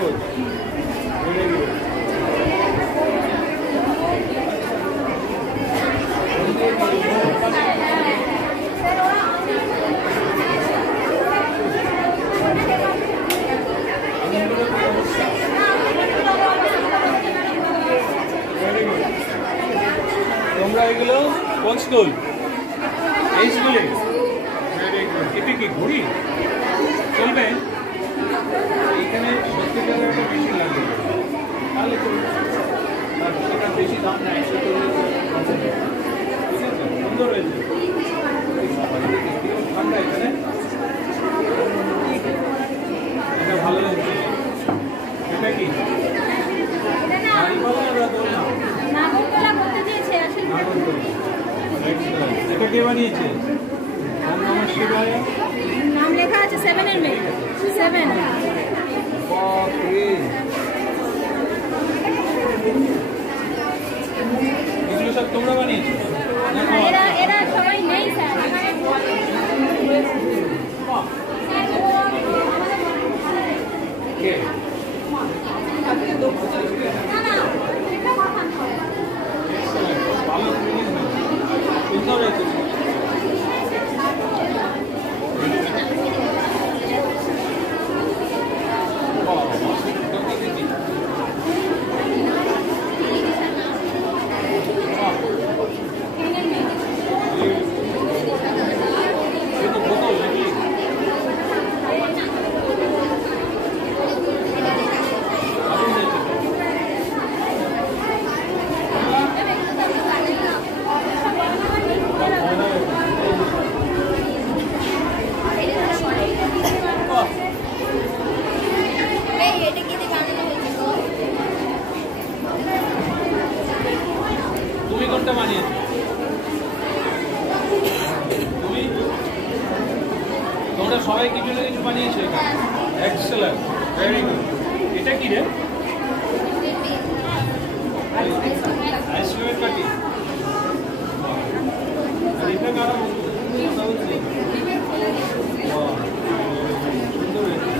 কাগজ তোমরা এগুলো কোন স্কুল? এই স্কুলে? এটা কি ঘুড়ি চলবে? এখানে সত্যিকারের একটা বেশি লাগবে, তাহলে সেটা বেশি দাম না, 140। ঠিক আছে, সুন্দর হয়েছে। ঠান্ডা এখানে, এটা ভালো লাগছে। এটা কি এটা কে বানিয়েছে? নাম লেখা আছে 7 এর মেয়ে 7। এগুলো সব তোমরা বানিয়েছো? এরা সবাই নেই স্যার। তুমি কোনটা বানিয়েছো? তুমি তোমরা সবাই কিছু না কিছু বানিয়েছো এখানে। Excellent, very good. এটা কি রে? আইসক্রিমের কাটি। আর এটা কারা কথা বলছি? সুন্দর হয়েছে।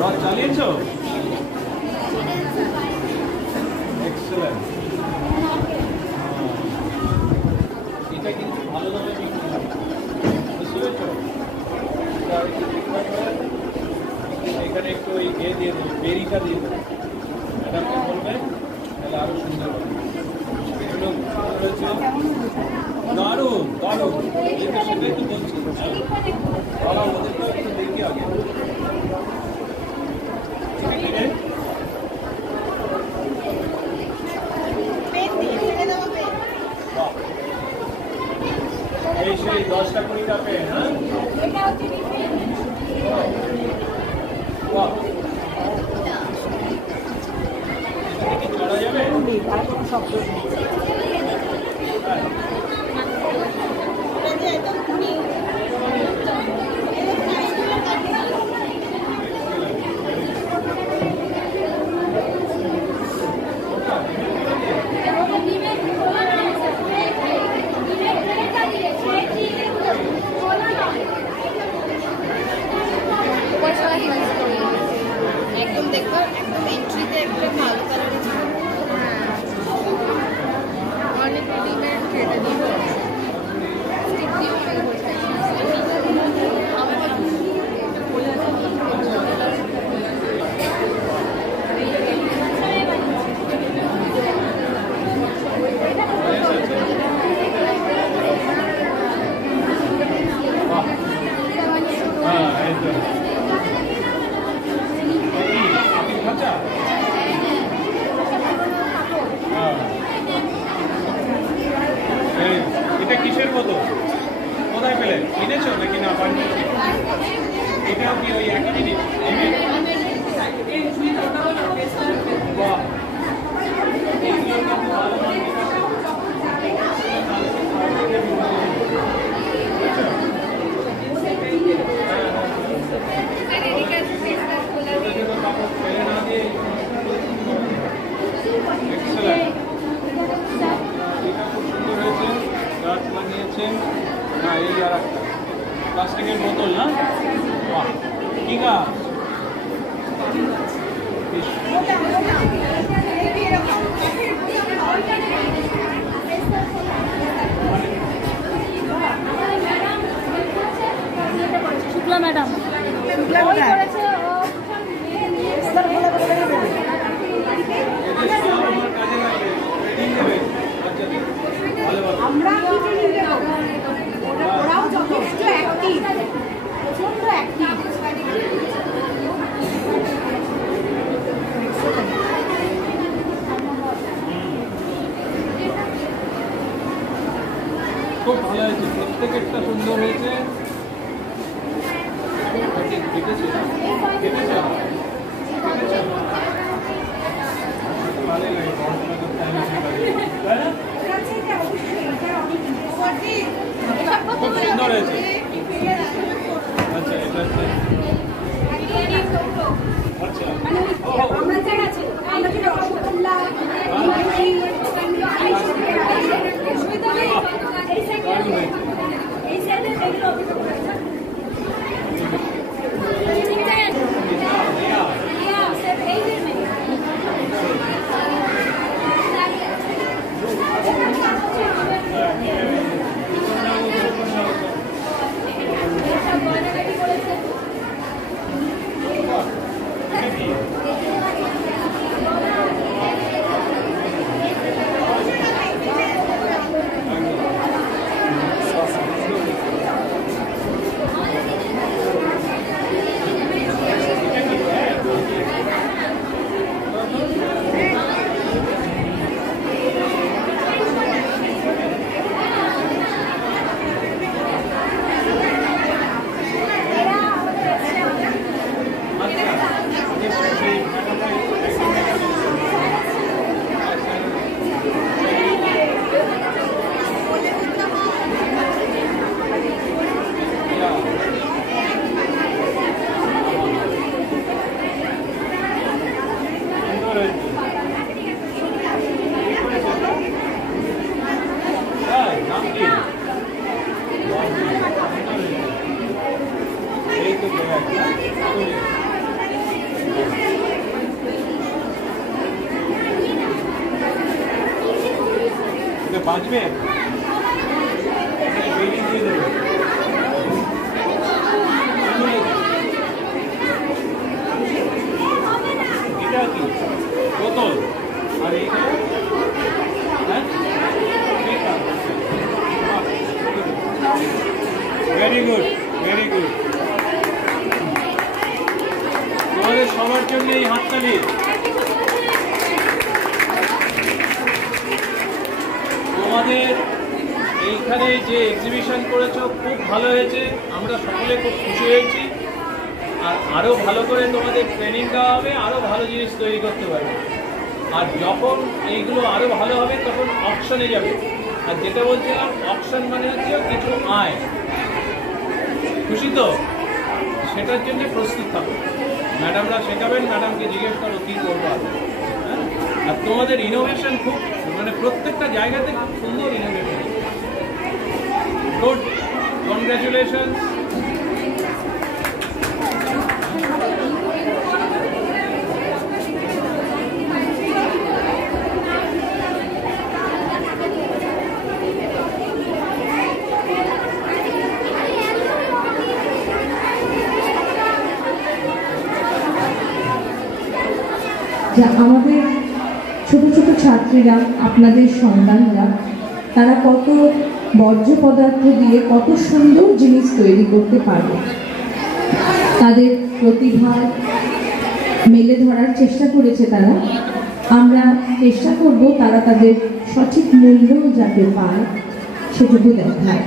রথ চালিয়েছো? এক্সেলেন্ট। এটা কিন্তু ভালো দামে বিক্রি হয়, বুঝতে পেরেছো? এখানে একটু ওই দিয়ে দেবে, বেরিটা দিয়ে দেবে, এটা বলবে, তাহলে আরো সুন্দর হবে। এগুলো রয়েছে দারুণ দারুণ। এটা সেটাই তো বলছি, ওদেরটা একটু দেখি আগে। এই সেই 10টা 20টা পেন, হ্যাঁ? চড়া যাবে? শব্দ একদম দেখবো, একদম এন্ট্রিতে একটা কালো কালারের ছিল। অনেক ডিমের খেতে দিব স্টিক দিয়ে ফেলে বসে এটা কিসের মতো? কোথায় পেলে? কিনেছো নাকি না বানিয়েছো? এটাও কি ওই একই জিনিস? বাহ, এইগুলো কিন্তু ভালো মার্কেট আছে। ফেলে না দিয়ে এক্সেলেন্ট। এটা খুব সুন্দর হয়েছে, গাছ লাগিয়েছেন। না, এই আর একটা প্লাস্টিকের বোতল, না? বাহ, কি গাছ? শুক্লা ম্যাডাম আমরা ওরাও যথেষ্ট অ্যাক্টিভ, প্রচন্ড অ্যাক্টিভ। খুব ভালো হয়েছে, প্রত্যেকেরটা সুন্দর হয়েছে। ভালোই লাগে পড়াশোনা করতে আমি খুব সুন্দর হয়েছে। আচ্ছা এটা হচ্ছে আচ্ছা আমরা যেটা আছে আমরা যেটা রসগোল্লা এই সাইডে বাঁচবে এটা কি বোতল আর এইটা ভেরি গুড ভেরি গুড। তোমাদের সবার জন্য এই হাততালি। তোমাদের এইখানে যে এক্সিবিশন করেছো খুব ভালো হয়েছে, আমরা সকলে খুব খুশি হয়েছি। আর আরও ভালো করে তোমাদের ট্রেনিং দেওয়া হবে, আরও ভালো জিনিস তৈরি করতে পারবে। আর যখন এইগুলো আরও ভালো হবে তখন অকশনে যাবে। আর যেটা বলছিলাম অকশন মানে হচ্ছে কিছু আয়, খুশি তো? সেটার জন্য প্রস্তুত থাকো। ম্যাডামরা শেখাবেন, ম্যাডামকে জিজ্ঞেস করো কী করবো। হ্যাঁ, আর তোমাদের ইনোভেশন খুব মানে প্রত্যেকটা জায়গাতে খুব সুন্দর ইনোভেশন। Good, congratulation. আমাদের ছোট ছোট ছাত্রীরা, আপনাদের সন্তানরা, তারা কত বর্জ্য পদার্থ দিয়ে কত সুন্দর জিনিস তৈরি করতে পারবে। তাদের প্রতিভা মেলে ধরার চেষ্টা করেছে তারা। আমরা চেষ্টা করব তারা তাদের সঠিক মূল্য যাতে পায় সেটুকু দেখায়,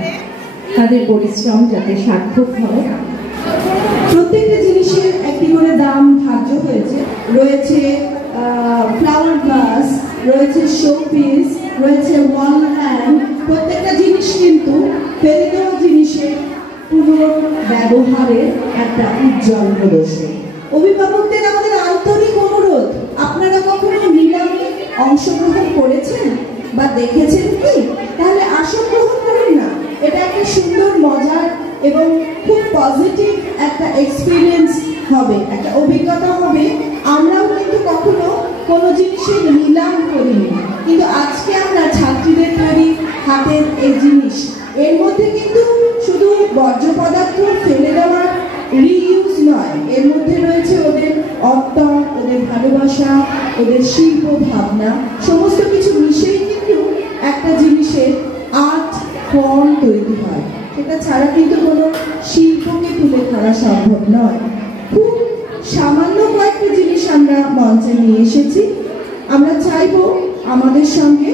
তাদের পরিশ্রম যাতে সার্থক হয়। প্রত্যেকটা জিনিসের একটি করে দাম ধার্য হয়েছে। রয়েছে ফ্লাওয়ার ভাস, রয়েছে শোপিস, রয়েছে ওয়াল হ্যান্ড। প্রত্যেকটা জিনিস কিন্তু ফেলে দেওয়া জিনিসের পুনর্ব্যবহারের একটা উজ্জ্বল প্রদর্শন। অভিভাবকদের আমাদের আন্তরিক অনুরোধ, আপনারা কখনো নিলামে অংশগ্রহণ করেছেন বা দেখেছেন কি? তাহলে আসন গ্রহণ করুন না। এটা একটা সুন্দর, মজার এবং খুব পজিটিভ একটা এক্সপিরিয়েন্স হবে, একটা অভিজ্ঞতা হবে। আমরাও কিন্তু কখনো কোনো জিনিসের নিলাম করিনি, কিন্তু আজকে আমরা ছাত্রীদের তৈরি হাতের এই জিনিস, এর মধ্যে কিন্তু শুধু বর্জ্য পদার্থ ফেলে দেওয়ার রিইউজ নয়, এর মধ্যে রয়েছে ওদের অর্থন, ওদের ভালোবাসা, ওদের শিল্প ভাবনা, সমস্ত কিছু মিশেই কিন্তু একটা জিনিসের আর্ট ফর্ম তৈরি হয়। সেটা ছাড়া কিন্তু কোনো শিল্পকে তুলে ধরা সম্ভব নয়। খুব সামান্য কয়েকটা জিনিস আমরা মঞ্চে নিয়ে এসেছি। আমরা চাইবো আমাদের সঙ্গে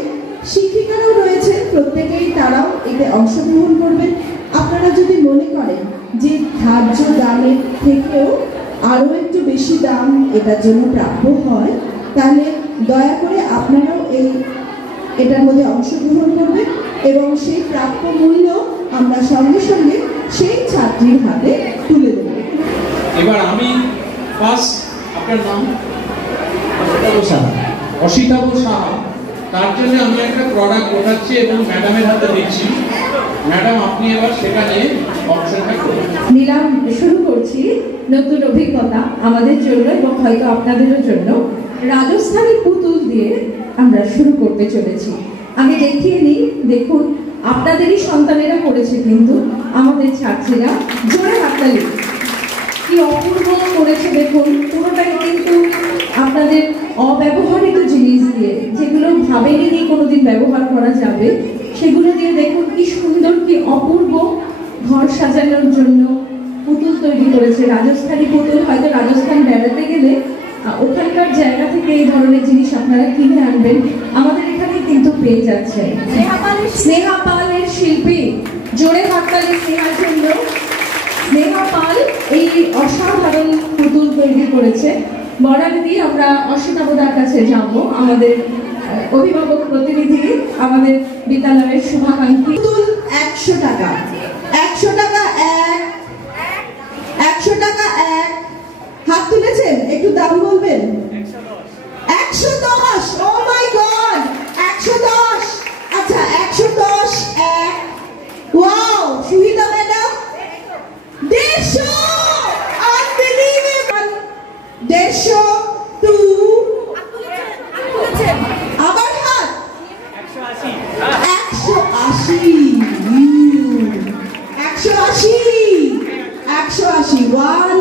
শিক্ষিকারাও রয়েছে, প্রত্যেকেই তারাও এতে অংশগ্রহণ করবেন। আপনারা যদি মনে করেন যে ধার্য দামের থেকেও আরও একটু বেশি দাম এটার জন্য প্রাপ্য হয়, তাহলে দয়া করে আপনারাও এটার মধ্যে অংশগ্রহণ করবেন এবং সেই প্রাপ্য মূল্য আমরা সঙ্গে সঙ্গে সেই ছাত্রীর হাতে তুলে দেব। এবার আমি ফার্স্ট, আপনার নাম? অসিতাভ সাহা। তার জন্য আমি একটা প্রোডাক্ট ওঠাচ্ছি এবং ম্যাডামের হাতে দিচ্ছি। ম্যাডাম, আপনি এবার সেখানে অপশনটা করুন। নিলাম শুরু করছি নতুন অভিজ্ঞতা আমাদের জন্য এবং হয়তো আপনাদেরও জন্য। রাজস্থানী পুতুল দিয়ে আমরা শুরু করতে চলেছি। আমি দেখিয়ে নিই, দেখুন আপনাদেরই সন্তানেরা করেছে, কিন্তু আমাদের ছাত্রীরা। জোরে হাততালি। কি অপূর্ব করেছে দেখুন। পুরোটাই কিন্তু আপনাদের অব্যবহৃত জিনিস দিয়ে, যেগুলো ভাবেনি কোনোদিন ব্যবহার করা যাবে, সেগুলো দিয়ে দেখুন কি সুন্দর, কি অপূর্ব ঘর সাজানোর জন্য পুতুল তৈরি করেছে। রাজস্থানী পুতুল, হয়তো রাজস্থান বেড়াতে গেলে ওখানকার জায়গা থেকে এই ধরনের জিনিস আপনারা কিনে আনবেন, আমাদের এখানে কিন্তু পেয়ে যাচ্ছে। স্নেহা পালের শিল্পী, জোরে হাততালি স্নেহার জন্য। স্নেহা পাল এই অসাধারণ পুতুল তৈরি করেছে। বর্ডার দিয়ে আমরা অসিতাভদার কাছে যাব, আমাদের অভিভাবক প্রতিনিধি, আমাদের বিদ্যালয়ের শুভাকাঙ্ক্ষী। পুতুল 100 টাকা, 100 টাকা এক, 100 টাকা এক। হাত তুলেছেন, একটু দাম বলবেন? 110। Oh my god, 110। আচ্ছা, 110 এক। Wow, Suhita madam 150। আনবিলিভেবল। 150 টু আবার হাত 180। 180 1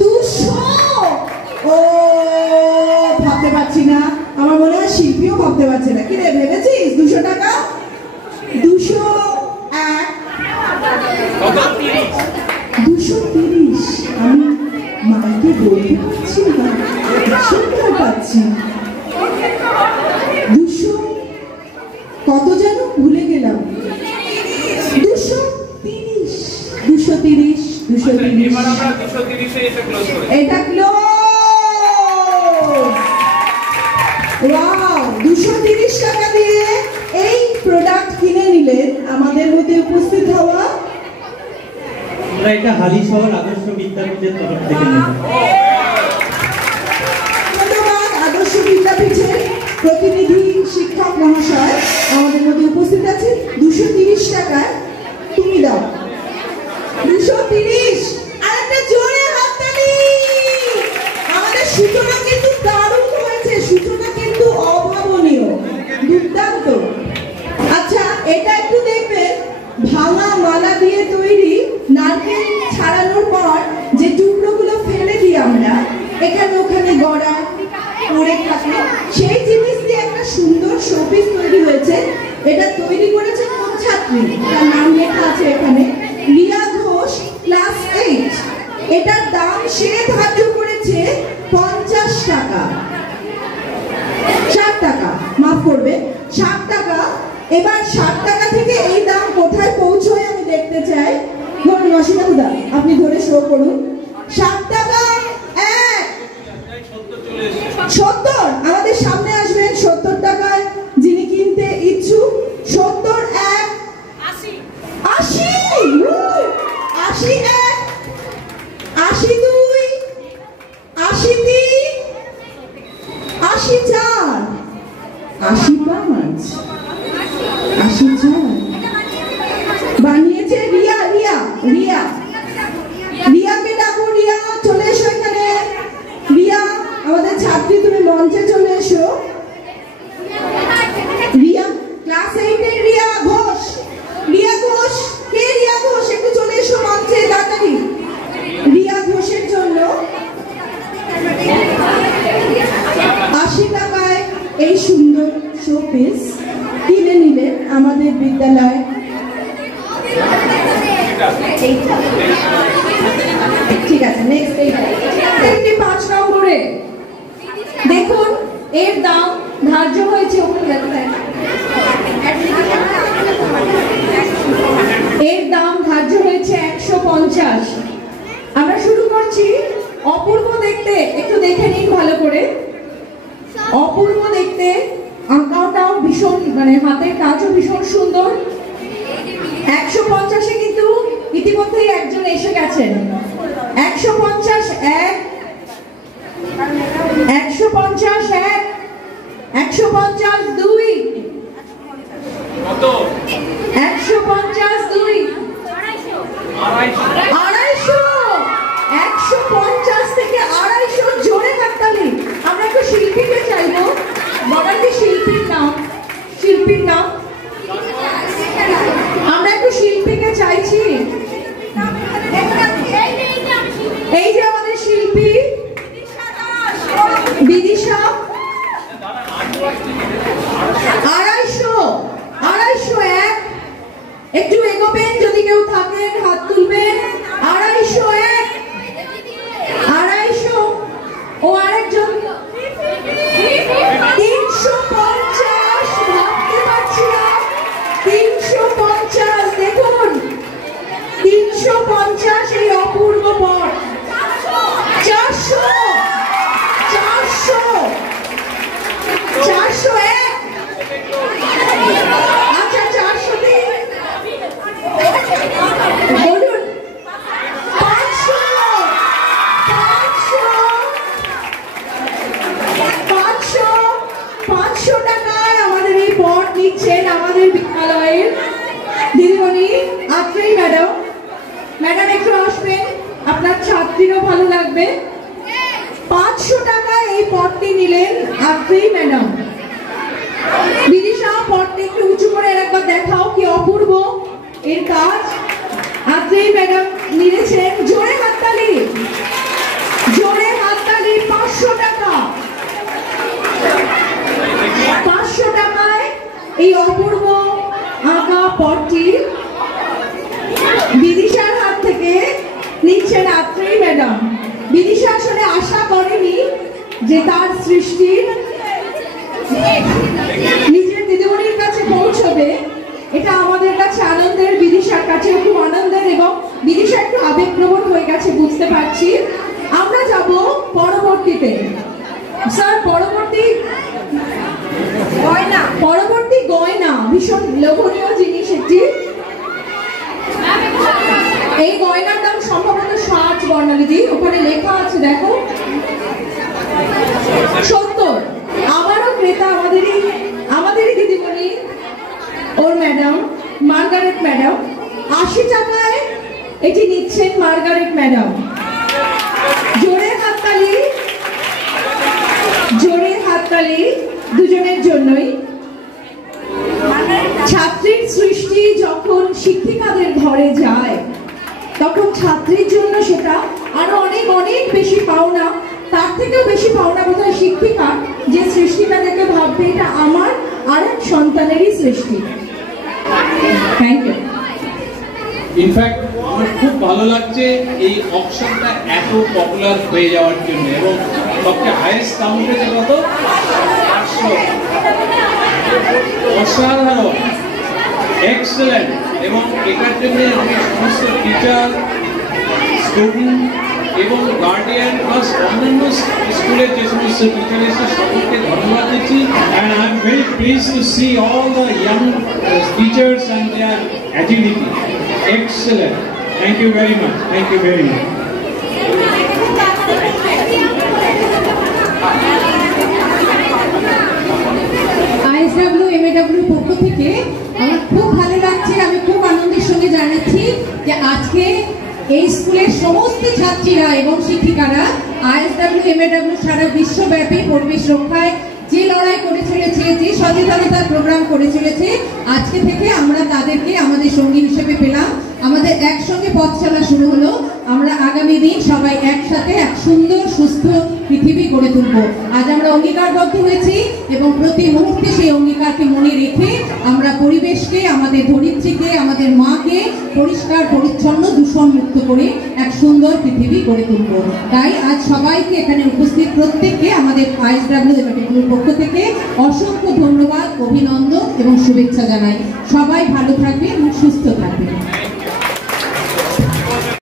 200। ও ভাবতে পারছি না, আমার মনে হয় শিল্পীও ভাবতে পারছে না। কি রে, ভেবেছিস 200 টাকা? 201 230। আমি মাকে বলতে পারছি না, শুনতে পাচ্ছি। 200 কত যেন ভুলে গেলাম। 230 230 230। এবার আমরা 230 এ এটা ক্লোজ করি। এটা ক্লোজ। ওয়াও, 230 টাকা দিয়ে এই প্রোডাক্ট কিনে নিলেন আমাদের মধ্যে উপস্থিত হওয়া। আমরা এটা হালিশহর আদর্শ বিদ্যাপীঠের তরফ থেকে নেব। ধন্যবাদ আদর্শ বিদ্যাপীঠের প্রতিনিধি শিক্ষক মহাশয় আমাদের মধ্যে উপস্থিত আছে। 230 টাকায় তুমি দাও। 230। আরেকটা জোরে হাততালি। আমাদের সূচনা কিন্তু দারুণ হয়েছে, সূচনা কিন্তু অভাবনীয়, দুর্দান্ত। আচ্ছা, এটা একটু দেখবেন, ভাঙা মালা দিয়ে তৈরি, নারকেল ছাড়ানোর পর যে টুকরোগুলো ফেলে দিই আমরা, এখানে ওখানে গড়া পড়ে থাকে, সেই জিনিস দিয়ে একটা সুন্দর শোপিস তৈরি হয়েছে। এটা তৈরি করেছে কোন ছাত্রী, তার নাম লেখা আছে এখানে, রিয়া ঘোষ, ক্লাস 8। এটার দাম সে ধার্য করেছে 50 টাকা। 60 টাকা, মাফ করবে, 60 টাকা। এবার 60 টাকা থেকে এই দাম কোথায় পৌঁছয় আমি দেখতে চাই। ধরুন অসিতাভদা, আপনি ধরে শো করুন। 60 টাকা এক। 70, আমাদের সামনে আসবেন। 70 টাকায় যিনি কিনতে ইচ্ছুক। 70 এক। 80 80 80 এক। 80 দুই। 80 তিন। 80 চার। 80 পাঁচ। 80 ছয়। বানিয়েছে রিয়া। রিয়াকে ঠিক আছে, নেক্সট একটি 5 নম্বরে দেখুন এর দাম ধার্য হয়েছে, এর দাম ধার্য হয়েছে 150। আমরা শুরু করছি। অপূর্ব দেখতে, একটু দেখে নিন ভালো করে। অপূর্ব দেখতে, আঁকাটাও ভীষণ, মানে হাতের কাজও ভীষণ সুন্দর। 150-এ কিন্তু ইতিমধ্যেই একজন এসে গেছেন। 150 1, 150 1, 150 2, কত? 150 2, 250, 150 থেকে 250, জোরে হাততালি। আমরা একটু শিল্পীকে চাইবো, বলেন কি শিল্পীর নাম, শিল্পীর নাম আমরা একটু শিল্পীকে চাইছি। এই যে আমাদের শিল্পী বিদিশা, 250, 201, একটু এগোবেন, যদি কেউ থাকেন হাত তুলবেন। 201, 250, ও আরেকজন 350, ভাবতে পারছি না, 350, দেখুন 350 এই অপূর্ব পথ। 400, 400, 401, আচ্ছা 403, বলুন 500, 500 টাকায় আমাদের এই পট নিচ্ছেন আমাদের বিদ্যালয়ের দিদিমণি আত্রেই ম্যাডাম। ম্যাডাম একটু আসবেন, আপনার ছাত্রীরও ভালো লাগবে। 500 টাকায় এই পটটি নিলেন আত্রেই ম্যাডাম। বিদিশা, পটটি একটু উঁচু করে একবার দেখাও, কি অপূর্ব এর কাজ। আত্রেই ম্যাডাম নিয়েছেন, জোরে হাততালি, জোরে হাততালি। 500 টাকা, 500 টাকায় এই অপূর্ব আঁকা পটটি বিদিশার হাত থেকে নিচ্ছেন আত্রেই ম্যাডাম। বিদিশা আসলে আশা করেনি যে তার সৃষ্টি নিজের দিদিমণির কাছে পৌঁছবে, এটা আমাদের কাছে আনন্দের, বিদিশার কাছে খুব আনন্দের, এবং বিদিশা একটু আবেগপ্রবণ হয়ে গেছে বুঝতে পারছি। আমরা যাব পরবর্তীতে। স্যার পরবর্তী গয়না, পরবর্তী গয়না ভীষণ লোভনীয় জিনিস একটি। এই গয়নার দাম সম্ভবত 60 বর্ণালীদি, ওখানে লেখা আছে দেখো 70। আবারও ক্রেতা আমাদেরই দিদিমণি, ওর ম্যাডাম মার্গারেট ম্যাডাম। 80 টাকায় এটি নিচ্ছেন মার্গারেট ম্যাডাম। জোরে হাততালি, জোরে হাততালি দুজনের জন্যই। ছাত্রীর সৃষ্টি যখন শিক্ষিকাদের ঘরে যায় তখন ছাত্রীর জন্য সেটা আরো অনেক অনেক বেশি পাওনা। তার থেকেও বেশি পাওনা বোধহয় শিক্ষিকা, যে সৃষ্টিটা দেখে ভাববে এটা আমার আরেক সন্তানেরই সৃষ্টি। Thank you. ইনফ্যাক্ট আমার খুব ভালো লাগছে এই অপশনটা এত পপুলার হয়ে যাওয়ার জন্য, এবং সবচেয়ে হাইয়েস্ট দাম উঠেছে কত? 800। অসাধারণ, এক্সেলেন্ট। এবং এটার জন্য আমি সমস্ত টিচার, স্টুডেন্ট এবং গার্ডিয়ান প্লাস অন্যান্য স্কুলের যে সমস্ত টিচার এসে সকলকে ধন্যবাদ দিচ্ছি। And I am very please to see all the young teachers and their agility. Excellent. Thank you very much. Thank you very much. ISW MAW পক্ষ থেকে আমার খুব ভালো লাগছে, আমি খুব আনন্দের সঙ্গে জানাচ্ছি যে আজকে এই স্কুলের সমস্ত ছাত্রীরা এবং শিক্ষিকারা ISW MAW সারা বিশ্বব্যাপী পরিবেশ রক্ষায় যে লড়াই করে চলেছে, যে সচেতনতার প্রোগ্রাম করে চলেছে, আজকে থেকে আমরা তাদেরকে আমাদের সঙ্গী হিসেবে পেলাম। আমাদের একসঙ্গে পথ চলা শুরু হলো। আমরা আগামী দিন সবাই একসাথে এক সুন্দর সুস্থ পৃথিবী গড়ে তুলব। আজ আমরা অঙ্গীকারবদ্ধ হয়েছি এবং প্রতি মুহূর্তে সেই অঙ্গীকারকে মনে রেখে আমরা পরিবেশকে, আমাদের ধরিত্রীকে, আমাদের মাকে পরিষ্কার পরিচ্ছন্ন দূষণ মুক্ত করে এক সুন্দর পৃথিবী গড়ে তুলব। তাই আজ সবাইকে এখানে উপস্থিত প্রত্যেককে আমাদের আইএসডব্লিউ এমএডব্লিউর পক্ষ থেকে অসংখ্য ধন্যবাদ, অভিনন্দন এবং শুভেচ্ছা জানাই। সবাই ভালো থাকবেন এবং সুস্থ থাকবেন।